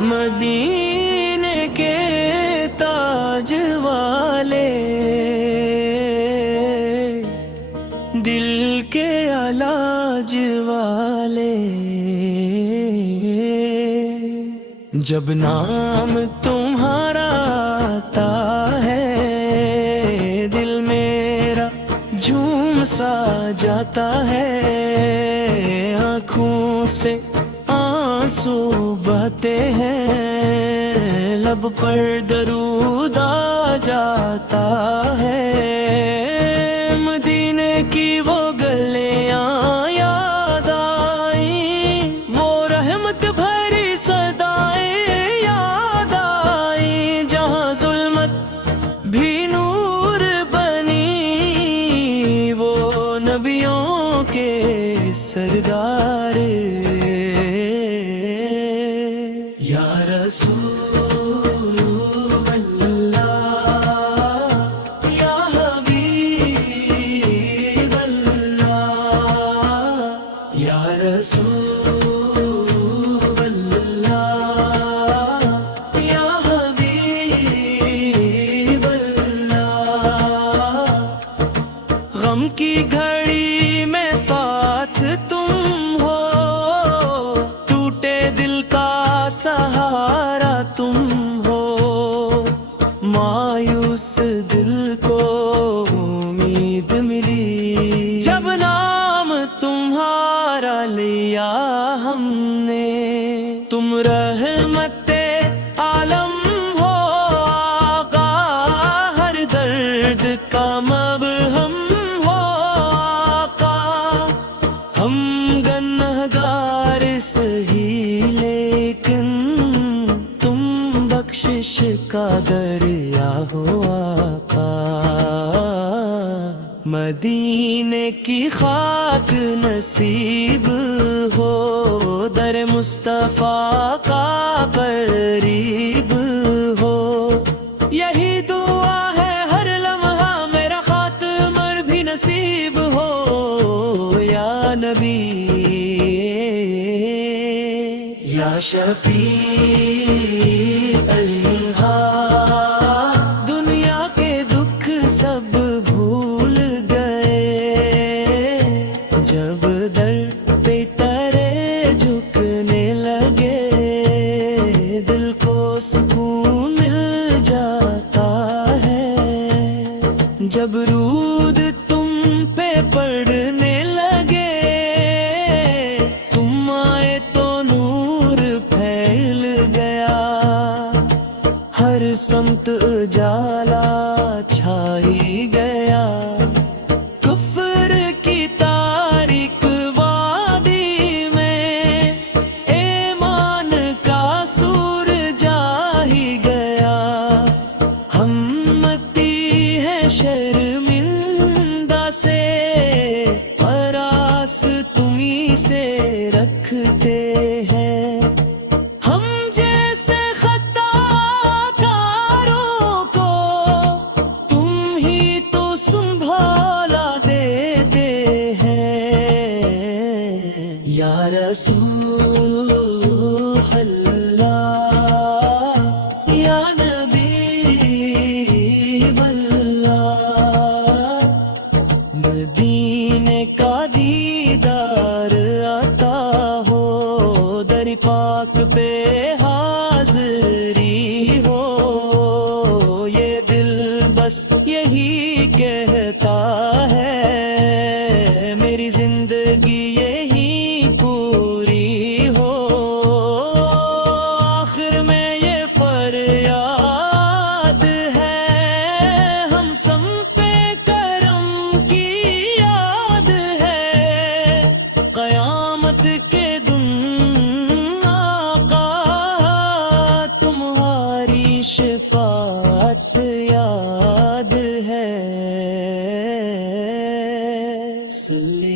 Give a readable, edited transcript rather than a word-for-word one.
مدینے کے تاج والے، دل کے علاج والے، جب نام تمہارا آتا ہے دل میرا جھوم سا جاتا ہے، آنکھوں سے آنسو بہتے ہیں، لب پر درود آ جاتا ہے، مدینے کی وہ گلیاں یاد آئیں، وہ رحمت بھری صدائیں یاد آئیں، جہاں ظلمت بھی نور بنی، وہ نبیوں کے سردار یا رسول اللہ، یا حبیب اللہ، یا رسول اللہ، یا حبیب اللہ، غم کی گھڑی میں ساتھ تم ہو، ٹوٹے دل کا سہارا تم ہو، مایوس دل کو امید ملی، جب نام تمہارا لیا ہم نے، تم رحمت عالم ہو آقا، ہر درد کا مبہم ہو آقا، ہم گنہگار سہی لیکن تم بخشش کا دریا ہو آقا، مدینے کی خاک نصیب ہو، در مصطفیٰ کا قریب ہو، یہی دعا ہے ہر لمحہ میرا خاتمہ بھی نصیب ہو، یا نبی یا شفیع الہا، دنیا کے دکھ سب بھول گئے، جب در پہ ترے جھکنے لگے، دل کو سکون مل جاتا ہے، جب رود تم پہ پڑنے لگے، تم آئے تو نور پھیل گیا، ہر سمت اجالا چھائی گیا، کفر کی تاریک وادی میں ایمان کا سورج آ ہی گیا، ہم متی ہیں شرمندہ سے، ہراس تمہیں سے رکھتے ہیں، ہم جیسے خطا کاروں کو تم ہی تو سنبھالا دیتے ہیں، یا رسول اللہ، یا نبی اللہ، مدینے کا دیدار آتا ہو، در پاک پہ حاضری ہو، یہ دل بس یہی کہتا ہے، میری زندگی یہی پوری ہو، آخر میں یہ فریاد ہے، ہم سب پہ کرم کی یاد ہے، قیامت کے دن آقا تمہاری شفاعت یاد ہے، صلی